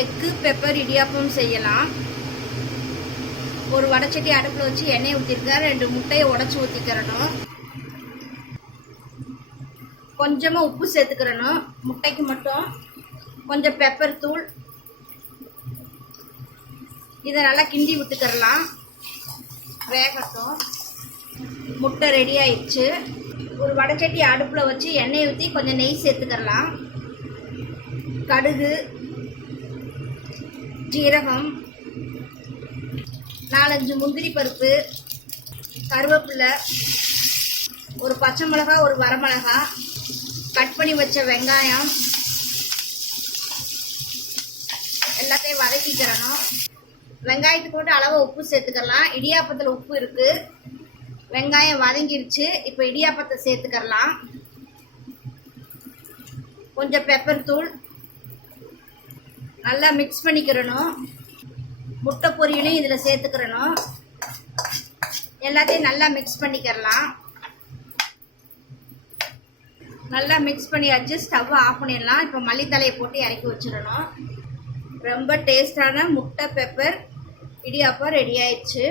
Egg pepper idiyappam செய்யலாம். ஒரு வடைச்சட்டி அடுப்பில் வச்சு எண்ணெய் ஊற்றிருக்கேன் ரெண்டு முட்டையை உடச்சி ஊற்றிக்கிறணும் கொஞ்சமாக உப்பு சேர்த்துக்கிறணும். முட்டைக்கு மட்டும் கொஞ்சம் பெப்பர் தூள். இதை நல்லா கிண்டி விட்டுக்கிறலாம். வேகட்டும். முட்டை ரெடி ஆயிடுச்சு. ஒரு வடச்சட்டி அடுப்பில் வச்சு எண்ணெய் ஊற்றி கொஞ்சம் நெய் சேர்த்துக்கிறலாம். கடுகு ஜீரகம் நாலஞ்சு முந்திரி பருப்பு கருவேப்பிலை ஒரு பச்சை மிளகா ஒரு வரமிளகா கட் பண்ணி வச்ச வெங்காயம் எல்லாத்தையும் வதக்கிக்கிறணும் வெங்காயத்துக்கு மட்டும் அளவு உப்பு சேர்த்துக்கலாம். இடியாப்பத்தில் உப்பு இருக்குது வெங்காயம் வதங்கிருச்சு. இப்போ இடியாப்பத்தை சேர்த்துக்கலாம் கொஞ்சம் பெப்பர் தூள் நல்லா மிக்ஸ் பண்ணிக்கிறணும். முட்டை பொரியலையும் இதில் சேர்த்துக்கிறணும். எல்லாத்தையும் நல்லா மிக்ஸ் பண்ணிக்கிறலாம் நல்லா மிக்ஸ் பண்ணியாச்சு ஸ்டவ் ஆஃப் பண்ணிடலாம். இப்போ மல்லித்தலையை போட்டு இறக்கி வச்சிடணும். ரொம்ப டேஸ்டான முட்டை பெப்பர் இடியாப்பம் ரெடி ஆயிடுச்சு.